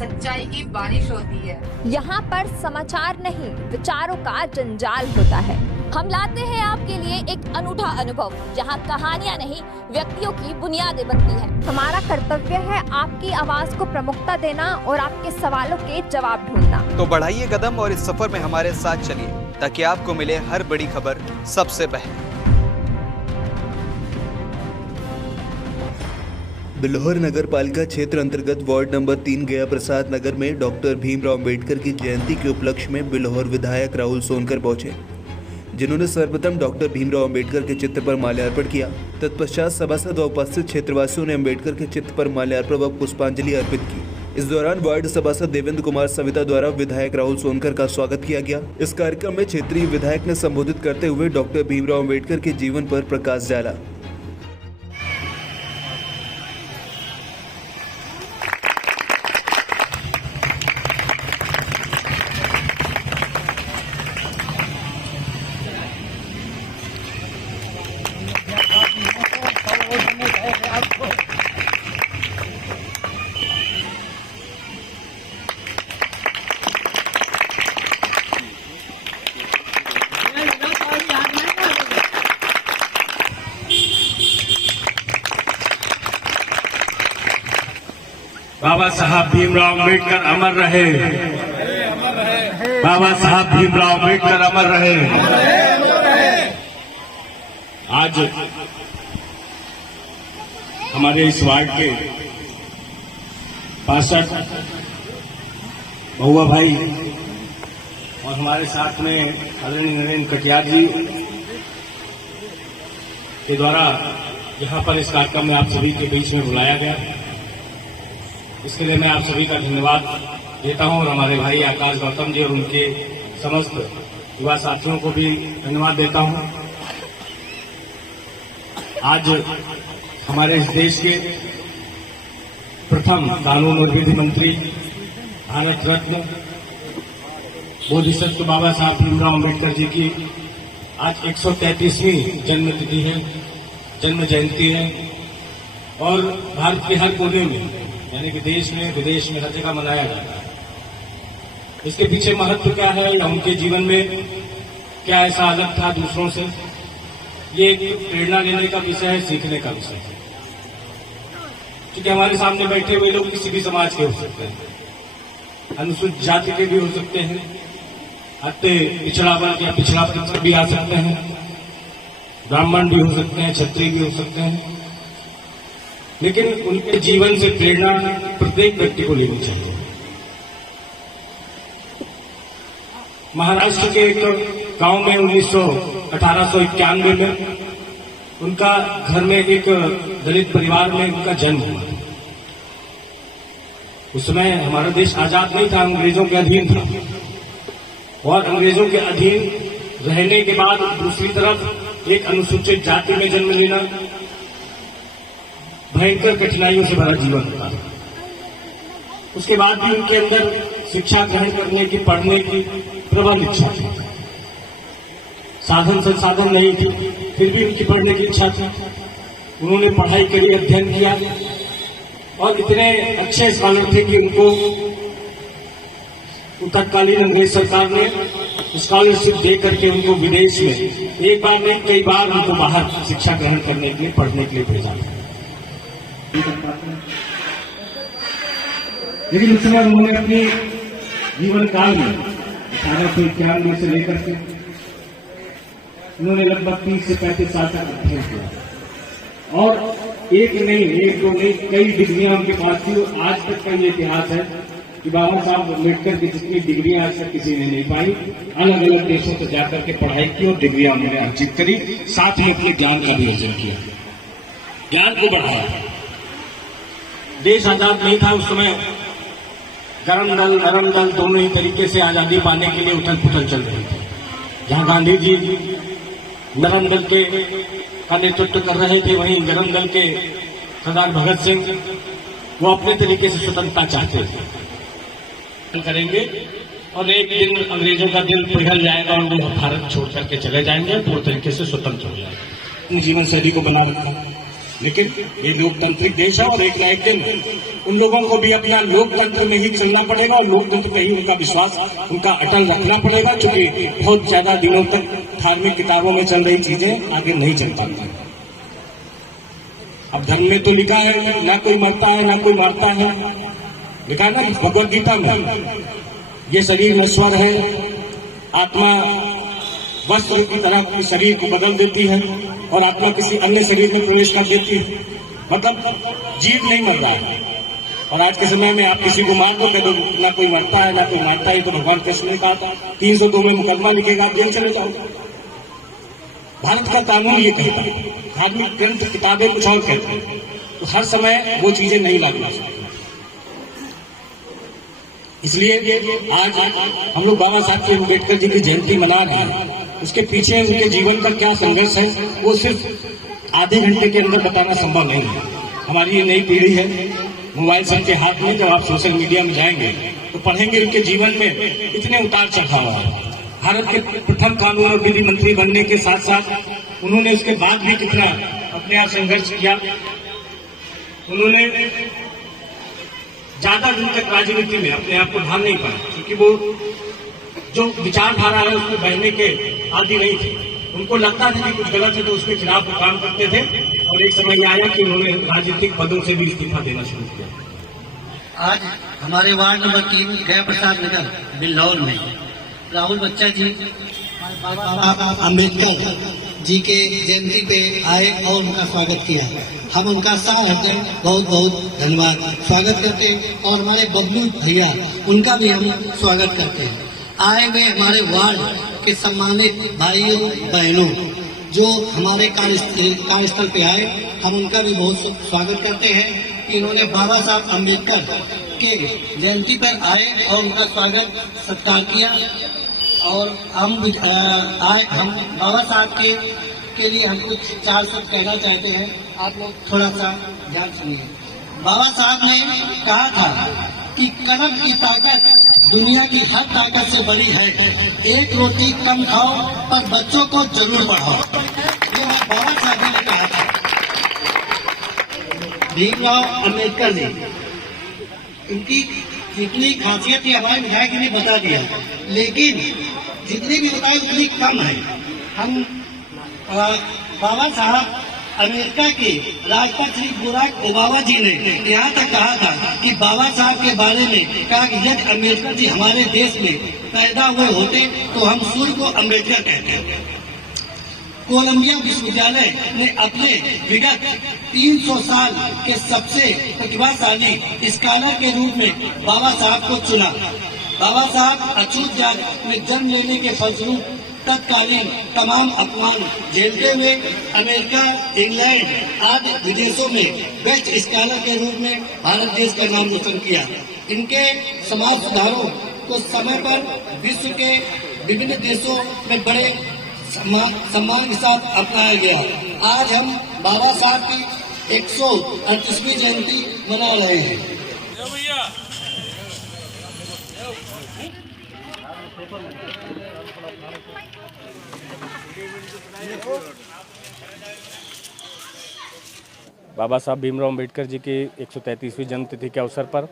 सच्चाई की बारिश होती है। यहाँ पर समाचार नहीं, विचारों का जंजाल होता है। हम लाते हैं आपके लिए एक अनूठा अनुभव, जहाँ कहानियाँ नहीं, व्यक्तियों की बुनियादें बनती हैं। हमारा कर्तव्य है आपकी आवाज को प्रमुखता देना और आपके सवालों के जवाब ढूंढना। तो बढ़ाइए कदम और इस सफर में हमारे साथ चलिए, ताकि आपको मिले हर बड़ी खबर सबसे पहले। बिल्हौर नगर पालिका क्षेत्र अंतर्गत वार्ड नंबर 3 गया प्रसाद नगर में डॉक्टर भीमराव अम्बेडकर की जयंती के उपलक्ष्य में बिल्हौर विधायक राहुल सोनकर पहुंचे, जिन्होंने सर्वप्रथम डॉक्टर भीमराव अम्बेडकर के चित्र पर माल्यार्पण किया। तत्पश्चात सभासद व उपस्थित क्षेत्रवासियों ने अम्बेडकर के चित्र पर माल्यार्पण व पुष्पांजलि अर्पित की। इस दौरान वार्ड सभासद देवेंद्र कुमार सविता द्वारा विधायक राहुल सोनकर का स्वागत किया गया। इस कार्यक्रम में क्षेत्रीय विधायक ने संबोधित करते हुए डॉक्टर भीमराव अम्बेडकर के जीवन पर प्रकाश डाला। बाबा साहब भीमराव अम्बेडकर अमर रहे। बाबा साहब भीमराव अम्बेडकर अमर रहे। आज हमारे इस वार्ड के पार्षद महुआ भाई और हमारे साथ में आदरणीय नरेंद्र कटियार जी के द्वारा यहाँ पर इस कार्यक्रम में आप सभी के बीच में बुलाया गया, इसके लिए मैं आप सभी का धन्यवाद देता हूं और हमारे भाई आकाश गौतम जी और उनके समस्त युवा साथियों को भी धन्यवाद देता हूं। आज हमारे इस देश के प्रथम कानून और विधि मंत्री, भारत रत्न बोधिसत्व बाबा साहब भीमराव अम्बेडकर जी की आज 133वीं जन्मतिथि है, जन्म जयंती है और भारत के हर कोने में यानी कि देश में विदेश में हर जगह मनाया जाता है। इसके पीछे महत्व क्या है या उनके जीवन में क्या ऐसा अलग था दूसरों से, ये एक प्रेरणा लेने का विषय है, सीखने का विषय है। क्योंकि हमारे सामने बैठे हुए लोग किसी भी समाज के हो सकते हैं, अनुसूचित जाति के भी हो सकते हैं, अति पिछड़ा वर्ग या पिछड़ा वर्ग भी आ सकते हैं, ब्राह्मण भी हो सकते हैं, क्षत्रिय भी हो सकते हैं, लेकिन उनके जीवन से प्रेरणा प्रत्येक व्यक्ति को लेनी चाहिए। महाराष्ट्र के एक गांव में 1891 में उनका घर में एक दलित परिवार में उनका जन्म हुआ। उस समय हमारा देश आजाद नहीं था, अंग्रेजों के अधीन था और अंग्रेजों के अधीन रहने के बाद दूसरी तरफ एक अनुसूचित जाति में जन्म लेना भयंकर कठिनाइयों से भरा जीवन था। उसके बाद भी उनके अंदर शिक्षा ग्रहण करने की, पढ़ने की प्रबल इच्छा थी। साधन संसाधन नहीं थी, फिर भी उनकी पढ़ने की इच्छा थी। उन्होंने पढ़ाई करी, अध्ययन किया और इतने अच्छे स्कॉलर थे कि उनको तत्कालीन अंग्रेज सरकार ने स्कॉलरशिप दे करके उनको विदेश में एक बार नहीं कई बार उनको बाहर शिक्षा ग्रहण करने के लिए, पढ़ने के लिए भेजा। लेकिन उस समय उन्होंने अपने जीवन काल में 1891 से लेकर के उन्होंने लगभग 30 से 35 साल तक अध्ययन किया और एक नहीं, एक दो नहीं, कई डिग्रियां उनके पास थी। आज तक का ये इतिहास है कि बाबा साहब अम्बेडकर की जितनी डिग्रियां आज तक किसी ने नहीं पाई, अलग अलग देशों से जाकर के पढ़ाई की और डिग्रियां उन्होंने अर्जित करी, साथ में अपने ज्ञान का भी अर्जन किया, ज्ञान को बढ़ाया। देश आजाद नहीं था उस समय, गरम दल नरम दल दोनों ही तरीके से आजादी पाने के लिए उथल पुथल चल रही थी। जहां गांधी जी नरम दल के का नेतृत्व कर रहे थे, वहीं गरम दल के सरदार भगत सिंह वो अपने तरीके से स्वतंत्रता चाहते थे। करेंगे और एक दिन अंग्रेजों का दिल पिघल जाएगा और वो भारत छोड़ करके चले जाएंगे, पूरी तरीके से स्वतंत्र हो जाएंगे। जीवन शैली को बना रखा लेकिन ये लोकतांत्रिक देश है और एक ना एक दिन उन लोगों को भी अपना लोकतंत्र में ही चलना पड़ेगा और लोकतंत्र में ही उनका विश्वास उनका अटल रखना पड़ेगा, क्योंकि बहुत ज्यादा दिनों तक धार्मिक किताबों में चल रही चीजें आगे नहीं चल पाती। अब धर्म में तो लिखा है ना कोई मरता है ना कोई मारता है, लिखा है ना भगवद गीता में, ये शरीर नश्वर है, आत्मा वस्त्र की तरह शरीर को बदल देती है और आत्मा किसी अन्य शरीर में प्रवेश कर देती है, मतलब जीव नहीं मर रहा है। और आज के समय में आप किसी को मार दो, कह दो ना कोई मरता है ना कोई मारता है, तो भगवान कृष्ण ने कहा था 302 में मुकदमा लिखेगा, आप जेल चले जाओ। भारत का कानून ये कहता है, धार्मिक ग्रंथ किताबें कुछ और कहते हैं, तो हर समय वो चीजें नहीं लागू हो सकती। इसलिए आज हम लोग बाबा साहब के अम्बेडकर जी की जयंती मना रहे हैं। उसके पीछे उनके जीवन का क्या संघर्ष है वो सिर्फ आधे घंटे के अंदर बताना संभव नहीं है। हमारी ये नई पीढ़ी है, मोबाइल सबके हाथ में, जब आप सोशल मीडिया में जाएंगे तो पढ़ेंगे उनके जीवन में इतने उतार चढ़ाव है। भारत के प्रथम कानून और विधि मंत्री बनने के साथ साथ उन्होंने उसके बाद भी कितना अपने आप संघर्ष किया। उन्होंने ज्यादा दिन तक राजनीति में अपने आप को ढाल नहीं पाया, क्योंकि वो जो विचारधारा है उसमें बहने के आदि नहीं थे। उनको लगता था कि कुछ गलत है तो उसके खिलाफ वो काम करते थे, और एक समय आया कि उन्होंने राजनीतिक पदों से भी इस्तीफा देना शुरू किया। आज हमारे वार्ड नंबर 3 गया प्रसाद नगर बिल्लौर में राहुल बच्चा जी अम्बेडकर जी के जयंती पे आए और उनका स्वागत किया। हम उनका साहब बहुत बहुत धन्यवाद स्वागत करते हैं, और हमारे बबलू भैया उनका भी हम स्वागत करते हैं। आए हुए हमारे वार्ड के सम्मानित भाइयों बहनों जो हमारे कार्यस्थल पे आए, हम उनका भी बहुत स्वागत करते हैं कि इन्होंने बाबा साहब अम्बेडकर के जयंती पर आए और उनका स्वागत सत्कार किया। और हम बाबा साहब के लिए हम कुछ 4 शब्द कहना चाहते हैं, आप लोग थोड़ा सा ध्यान सुनिए। बाबा साहब ने कहा था कि कलम की ताकत दुनिया की हर ताकत से बड़ी है, एक रोटी कम खाओ पर बच्चों को जरूर पढ़ाओ। ये बाबा साहब ने कहा था। भीमराव अम्बेडकर ने उनकी जितनी खासियत थी हमारे विधायक ने बता दिया, लेकिन जितनी भी बताई उतनी कम है। हम बाबा साहब अमेरिका के राष्ट्रपति श्री बराक ओबामा जी ने यहाँ तक कहा था कि बाबा साहब के बारे में कहा कि यदि अम्बेडकर जी हमारे देश में पैदा हुए होते तो हम सूर्य को अम्बेडकर कहते हैं। कोलंबिया विश्वविद्यालय ने अपने विगत 300 साल के सबसे प्रतिभाशाली स्कॉलर के रूप में बाबा साहब को चुना। बाबा साहब अछूत जात में जन्म लेने के फलस्वरूप तत्कालीन तमाम अपमान झेलते हुए अमेरिका, इंग्लैंड आदि विदेशों में बेस्ट स्कॉलर के रूप में भारत देश का नाम रोशन किया। इनके समाज सुधारों को समय पर विश्व के विभिन्न देशों में बड़े सम्मान के साथ अपनाया गया। आज हम बाबा साहब की 138वीं जयंती मना रहे हैं। बाबा साहब भीमराव अम्बेडकर जी की 133वीं जन्म तिथि के अवसर पर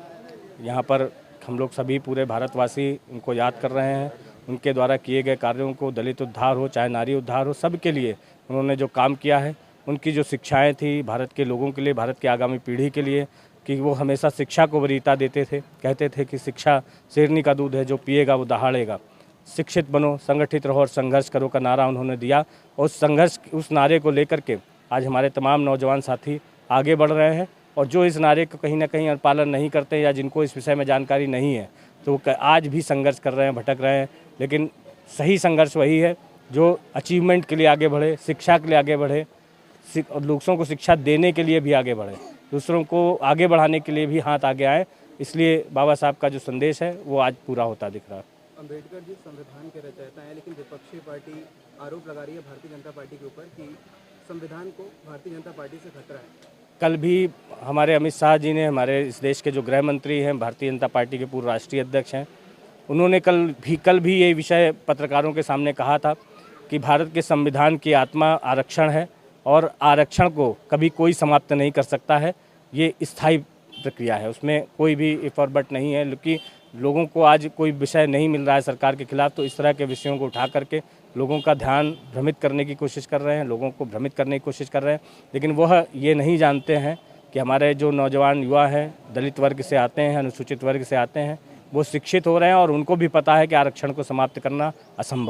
यहाँ पर हम लोग सभी पूरे भारतवासी उनको याद कर रहे हैं। उनके द्वारा किए गए कार्यों को, दलित उद्धार हो चाहे नारी उद्धार हो, सब के लिए उन्होंने जो काम किया है, उनकी जो शिक्षाएं थी भारत के लोगों के लिए, भारत की आगामी पीढ़ी के लिए, कि वो हमेशा शिक्षा को वरीयता देते थे। कहते थे कि शिक्षा शेरनी का दूध है, जो पिएगा वो दहाड़ेगा। शिक्षित बनो, संगठित रहो और संघर्ष करो का नारा उन्होंने दिया। और संघर्ष, उस नारे को लेकर के आज हमारे तमाम नौजवान साथी आगे बढ़ रहे हैं। और जो इस नारे को कहीं ना कहीं पालन नहीं करते या जिनको इस विषय में जानकारी नहीं है, तो वो आज भी संघर्ष कर रहे हैं, भटक रहे हैं। लेकिन सही संघर्ष वही है जो अचीवमेंट के लिए आगे बढ़े, शिक्षा के लिए आगे बढ़े, और दूसरों को शिक्षा देने के लिए भी आगे बढ़े, दूसरों को आगे बढ़ाने के लिए भी हाथ आगे आए। इसलिए बाबा साहब का जो संदेश है वो आज पूरा होता दिख रहा है। अम्बेडकर जी संविधान के रचयिता हैं, लेकिन विपक्षी पार्टी आरोप लगा रही है भारतीय जनता पार्टी के ऊपर कि संविधान को भारतीय जनता पार्टी से खतरा है। कल भी हमारे अमित शाह जी ने, हमारे इस देश के जो गृह मंत्री हैं, भारतीय जनता पार्टी के पूर्व राष्ट्रीय अध्यक्ष हैं, उन्होंने कल भी ये विषय पत्रकारों के सामने कहा था कि भारत के संविधान की आत्मा आरक्षण है और आरक्षण को कभी कोई समाप्त नहीं कर सकता है। ये स्थायी प्रक्रिया है, उसमें कोई भी इफ और बट नहीं है। क्योंकि लोगों को आज कोई विषय नहीं मिल रहा है सरकार के खिलाफ, तो इस तरह के विषयों को उठा करके लोगों का ध्यान भ्रमित करने की कोशिश कर रहे हैं, लोगों को भ्रमित करने की कोशिश कर रहे हैं। लेकिन वह ये नहीं जानते हैं कि हमारे जो नौजवान युवा हैं, दलित वर्ग से आते हैं, अनुसूचित वर्ग से आते हैं, वो शिक्षित हो रहे हैं और उनको भी पता है कि आरक्षण को समाप्त करना असंभव